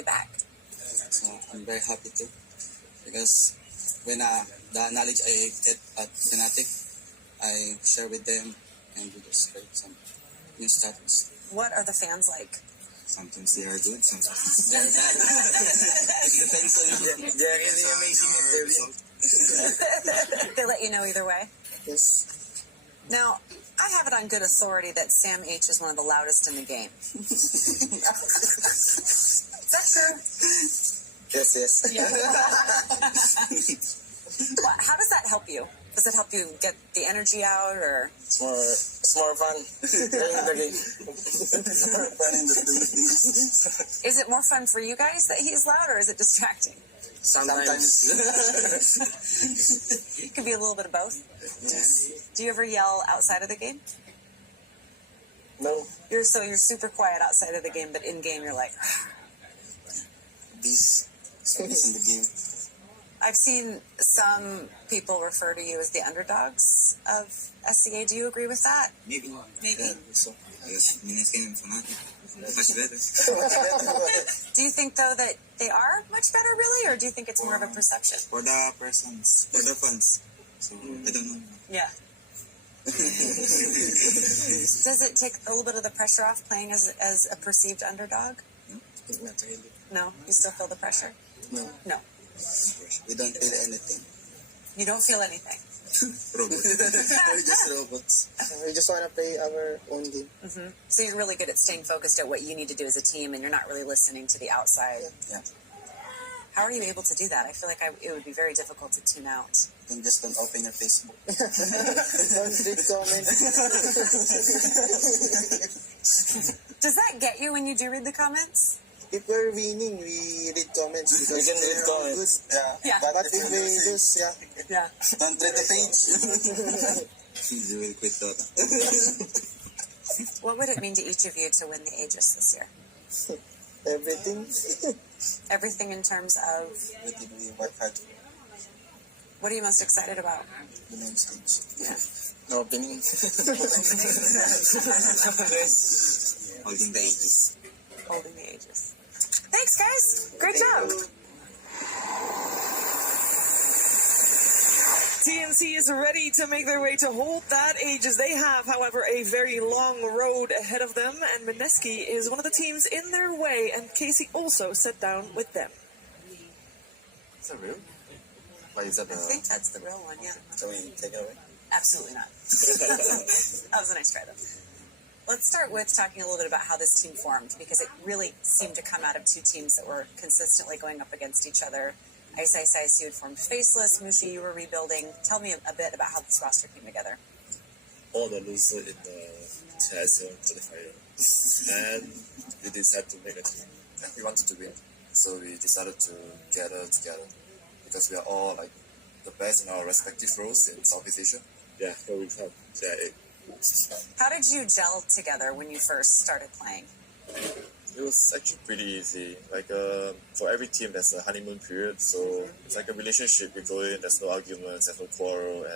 you back? So I'm very happy too, because when the knowledge I get at Fnatic, I share with them and we just create some new status. What are the fans like? Sometimes they are good, sometimes they're bad. It depends on you. They're really amazing if they win. They let you know either way? Yes. Now, I have it on good authority that Sam H is one of the loudest in the game. Is that true? Yes. Yeah. How does that help you? Does it help you get the energy out, or? It's more fun playing the game. Fun in the Philippines. Is it more fun for you guys that he's loud, or is it distracting? Sometimes. It could be a little bit of both. Yes. Do you ever yell outside of the game? No. You're super quiet outside of the game, but in game you're like. This is in the game. I've seen some people refer to you as the underdogs of SCA. Do you agree with that? Maybe. Maybe. Yeah, so. Yes, Mineskin and Fnatic. Much better. Do you think, though, that they are much better, really, or do you think it's more of a perception? For the persons, for the fans. So, I don't know. Yeah. Does it take a little bit of the pressure off playing as a perceived underdog? Not really. No? You still feel the pressure? No. No. We don't feel anything. You don't feel anything? Robots. We're just robots. We just want to play our own game. Mm-hmm. So you're really good at staying focused at what you need to do as a team, and you're not really listening to the outside. Yeah. How are you able to do that? I feel like it would be very difficult to tune out. Then just don't open your Facebook. Don't read comments. Does that get you when you do read the comments? If we're winning, we read comments. Because We can read they're comments. good. Yeah. But if we lose, Yeah. Don't read the page. You will quit Dota. What would it mean to each of you to win the Aegis this year? Everything. Everything in terms of, Everything we work hard. what are you most excited about? The main stage. Yeah. No opinion. Holding the ages. Holding the Aegis. Thanks, guys. Great job. TNC is ready to make their way to hold that Aegis. They have, however, a very long road ahead of them, and Mineski is one of the teams in their way, and Casey also sat down with them. Is that real? Why is that I think that's the real one, yeah. Can we take it away? Absolutely not. That was a nice try, though. Let's start with talking a little bit about how this team formed, because it really seemed to come out of two teams that were consistently going up against each other. Ice, you had formed Faceless. Mushi, you were rebuilding. Tell me a bit about how this roster came together. All the losers in the TS qualifier, and we decided to make a team. And we wanted to win, so we decided to gather together because we are all like the best in our respective roles in Southeast Asia. Yeah, so we have How did you gel together when you first started playing? It was actually pretty easy. Like for every team, there's a honeymoon period, so it's like a relationship. We go in, there's no arguments, there's no quarrel,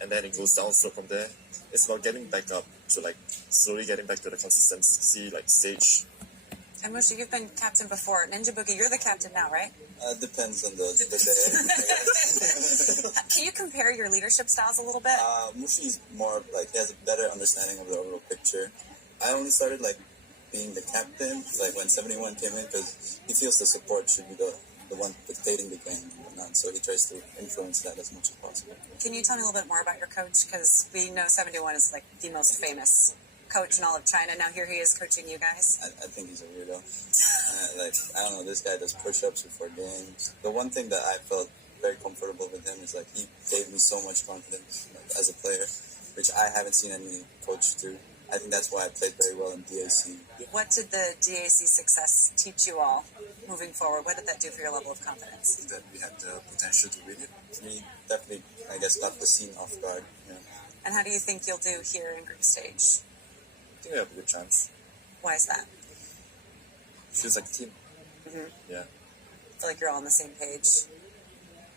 and then it goes down. So from there, it's about getting back up to like slowly getting back to the consistency like stage. And Mushi, you've been captain before. Ninja Boogie, you're the captain now, right? Depends on the day. Can you compare your leadership styles a little bit? Mushi's more like, he has a better understanding of the overall picture. I only started like being the captain, like when 71 came in, because he feels the support should be the one dictating the game and whatnot, so he tries to influence that as much as possible. Can you tell me a little bit more about your coach? Because we know 71 is like the most famous coach in all of China. Now here he is coaching you guys. I think he's a weirdo. I don't know, this guy does push-ups before games. The one thing that I felt very comfortable with him is like he gave me so much confidence as a player, which I haven't seen any coach do. I think that's why I played very well in DAC. What did the DAC success teach you all moving forward? What did that do for your level of confidence? That we had the potential to win it. We definitely, I guess, got the scene off guard. Yeah. And how do you think you'll do here in group stage? I think we have a good chance. Why is that? Feels like a team. Mm-hmm. Yeah, I feel like you're all on the same page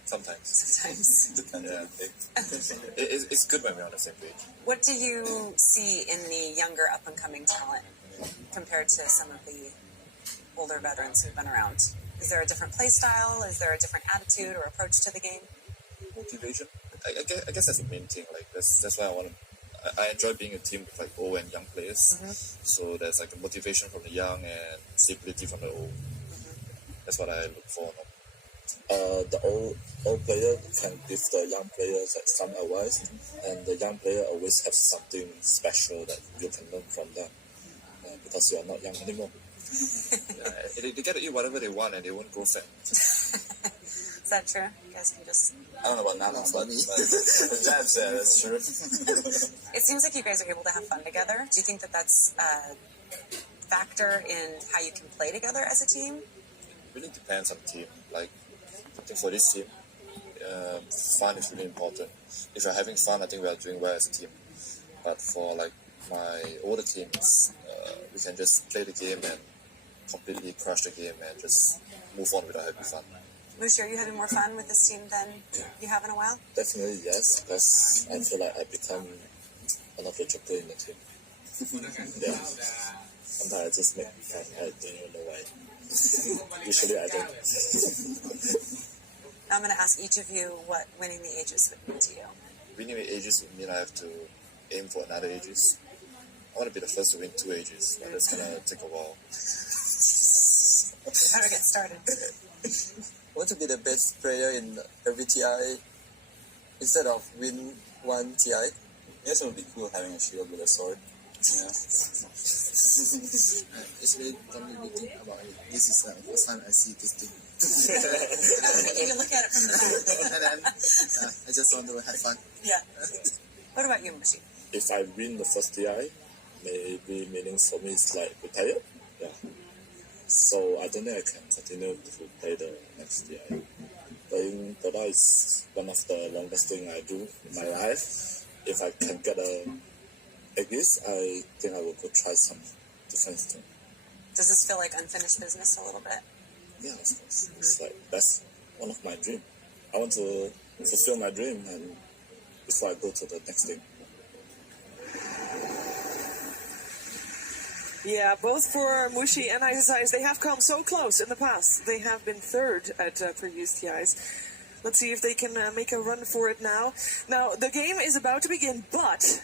sometimes. sometimes. Depends on the pick. It's good when we're on the same page. What do you see in the younger up-and-coming talent compared to some of the older veterans who've been around? Is there a different play style? Is there a different attitude or approach to the game? Motivation. I guess that's the main thing. Like that's why I enjoy being a team with like old and young players. So there's like a motivation from the young and stability from the old. That's what I look for. The old player can give the young players like some advice, and the young player always have something special that you can learn from them because you are not young anymore. They get to eat whatever they want and they won't grow fat. Is that true? You guys can just... I don't know about Nana, but Jab said that's true. It seems like you guys are able to have fun together. Do you think that that's a factor in how you can play together as a team? Really depends on the team. Like, I think for this team, fun is really important. If you're having fun, I think we are doing well as a team. But for like my older teams, we can just play the game and completely crush the game and just move on without having fun. Mushi, are you having more fun with this team than you have in a while? Definitely yes, because I feel like I become one of the joker in the team. Yeah. Sometimes I just make fun. I don't even know why. Usually I don't. Now I'm going to ask each of you what winning the Aegis would mean to you. Winning the Aegis would mean I have to aim for another Aegis. I want to be the first to win 2 Aegis, but it's going to take a while. How do I get started? Want to be the best player in every TI instead of win one TI? I guess it would be cool having a shield with a sword. Yeah. It's really don't really think about it. This is the first time I see this thing. You look at it from the back. And then I just want to have fun. Yeah. What about you, Mushi? If I win the first TI, maybe meaning for me is like retire. Yeah. So I don't think I can continue to play the next TI. Playing Dota is one of the longest thing I do in my life. If I can get a Aegis, I think I will go try some different thing. Does this feel like unfinished business a little bit? Yeah, of course. It's like that's one of my dreams. I want to fulfill my dream and before I go to the next thing. Yeah, both for Mushi and ISIs, they have come so close in the past. They have been third at previous TIs. Let's see if they can make a run for it now. Now, the game is about to begin, but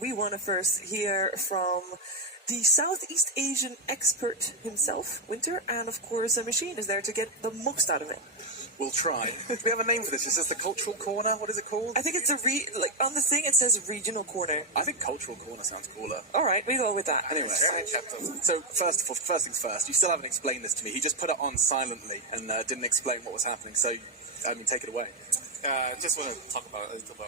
we want to first hear from the Southeast Asian expert himself, Winter, and of course, Machine is there to get the most out of it. We'll try. Do we have a name for this? Is this the cultural corner? What is it called? I think it's like on the thing it says regional corner. I think cultural corner sounds cooler. All right, we go with that. Anyway, so first things first, you still haven't explained this to me. He just put it on silently and didn't explain what was happening. So, I mean, take it away. Just want to talk about a little bit